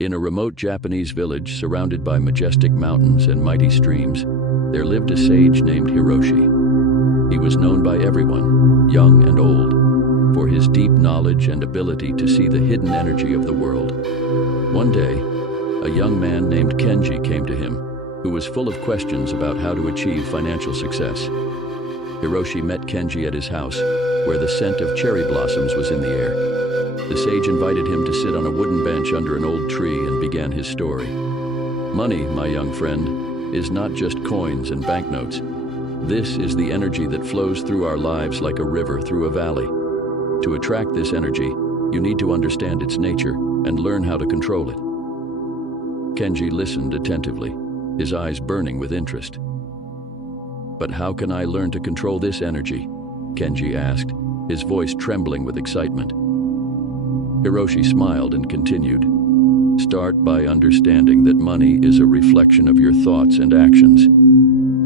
In a remote Japanese village surrounded by majestic mountains and mighty streams, there lived a sage named Hiroshi. He was known by everyone, young and old, for his deep knowledge and ability to see the hidden energy of the world. One day, a young man named Kenji came to him, who was full of questions about how to achieve financial success. Hiroshi met Kenji at his house, where the scent of cherry blossoms was in the air. The sage invited him to sit on a wooden bench under an old tree and began his story. Money, my young friend, is not just coins and banknotes. This is the energy that flows through our lives like a river through a valley. To attract this energy, you need to understand its nature and learn how to control it. Kenji listened attentively, his eyes burning with interest. "But how can I learn to control this energy?" Kenji asked, his voice trembling with excitement. Hiroshi smiled and continued, "Start by understanding that money is a reflection of your thoughts and actions.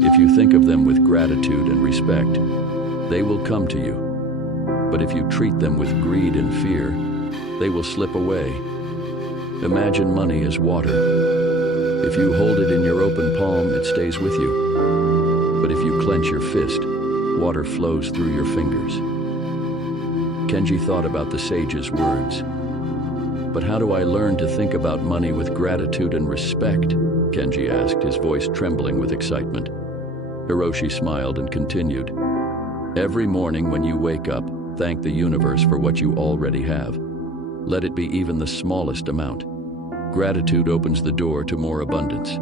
If you think of them with gratitude and respect, they will come to you. But if you treat them with greed and fear, they will slip away. Imagine money as water. If you hold it in your open palm, it stays with you. But if you clench your fist, water flows through your fingers." Kenji thought about the sage's words. "But how do I learn to think about money with gratitude and respect?" Kenji asked, his voice trembling with excitement. Hiroshi smiled and continued, "Every morning when you wake up, thank the universe for what you already have. Let it be even the smallest amount. Gratitude opens the door to more abundance.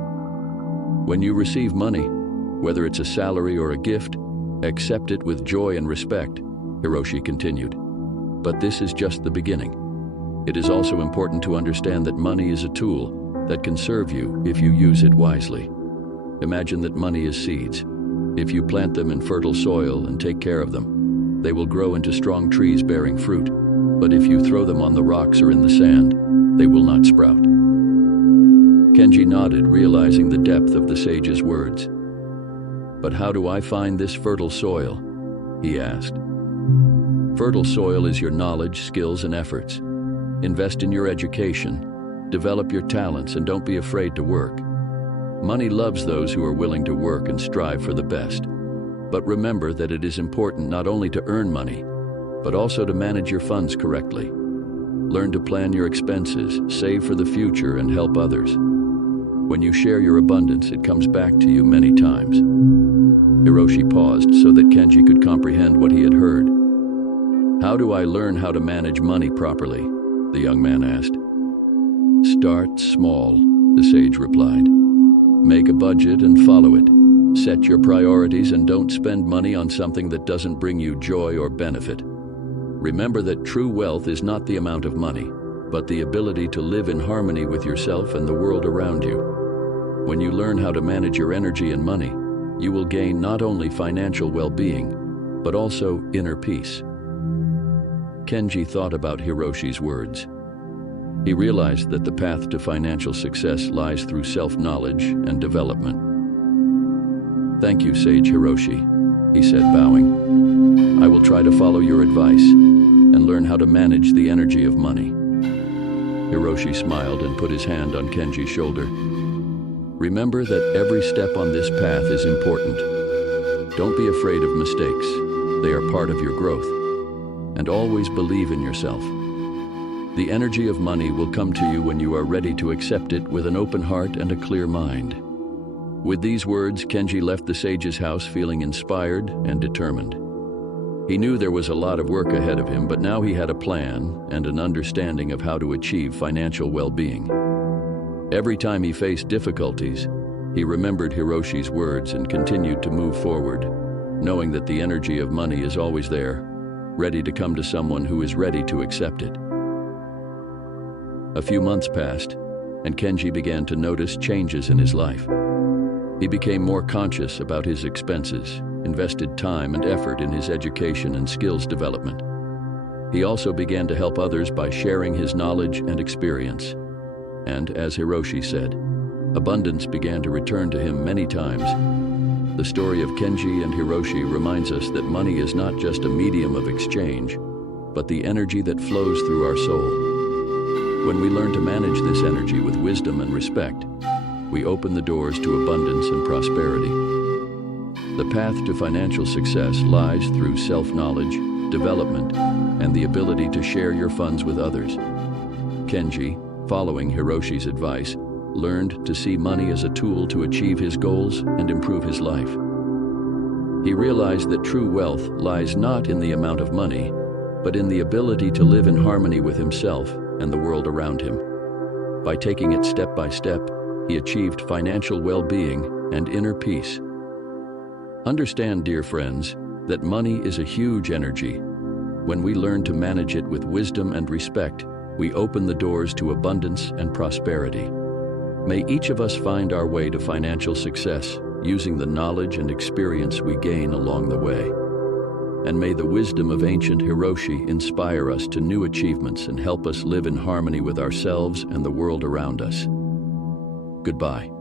When you receive money, whether it's a salary or a gift, accept it with joy and respect," Hiroshi continued. "But this is just the beginning. It is also important to understand that money is a tool that can serve you if you use it wisely. Imagine that money is seeds. If you plant them in fertile soil and take care of them, they will grow into strong trees bearing fruit. But if you throw them on the rocks or in the sand, they will not sprout." Kenji nodded, realizing the depth of the sage's words. "But how do I find this fertile soil?" he asked. "Fertile soil is your knowledge, skills, and efforts. Invest in your education, develop your talents, and don't be afraid to work. Money loves those who are willing to work and strive for the best. But remember that it is important not only to earn money, but also to manage your funds correctly. Learn to plan your expenses, save for the future, and help others. When you share your abundance, it comes back to you many times." Hiroshi paused so that Kenji could comprehend what he had heard. "How do I learn how to manage money properly?" the young man asked. "Start small," the sage replied. "Make a budget and follow it. Set your priorities and don't spend money on something that doesn't bring you joy or benefit. Remember that true wealth is not the amount of money, but the ability to live in harmony with yourself and the world around you. When you learn how to manage your energy and money, you will gain not only financial well-being, but also inner peace." Kenji thought about Hiroshi's words. He realized that the path to financial success lies through self-knowledge and development. "Thank you, Sage Hiroshi," he said, bowing. "I will try to follow your advice and learn how to manage the energy of money." Hiroshi smiled and put his hand on Kenji's shoulder. "Remember that every step on this path is important. Don't be afraid of mistakes. They are part of your growth. And always believe in yourself. The energy of money will come to you when you are ready to accept it with an open heart and a clear mind." With these words, Kenji left the sage's house feeling inspired and determined. He knew there was a lot of work ahead of him, but now he had a plan and an understanding of how to achieve financial well-being. Every time he faced difficulties, he remembered Hiroshi's words and continued to move forward, knowing that the energy of money is always there, ready to come to someone who is ready to accept it. A few months passed, and Kenji began to notice changes in his life. He became more conscious about his expenses, invested time and effort in his education and skills development. He also began to help others by sharing his knowledge and experience. And as Hiroshi said, abundance began to return to him many times. The story of Kenji and Hiroshi reminds us that money is not just a medium of exchange, but the energy that flows through our soul. When we learn to manage this energy with wisdom and respect, we open the doors to abundance and prosperity. The path to financial success lies through self-knowledge, development, and the ability to share your funds with others. Kenji, following Hiroshi's advice, learned to see money as a tool to achieve his goals and improve his life. He realized that true wealth lies not in the amount of money, but in the ability to live in harmony with himself and the world around him. By taking it step by step, he achieved financial well-being and inner peace. Understand, dear friends, that money is a huge energy. When we learn to manage it with wisdom and respect, we open the doors to abundance and prosperity. May each of us find our way to financial success using the knowledge and experience we gain along the way. And may the wisdom of ancient Hiroshi inspire us to new achievements and help us live in harmony with ourselves and the world around us. Goodbye.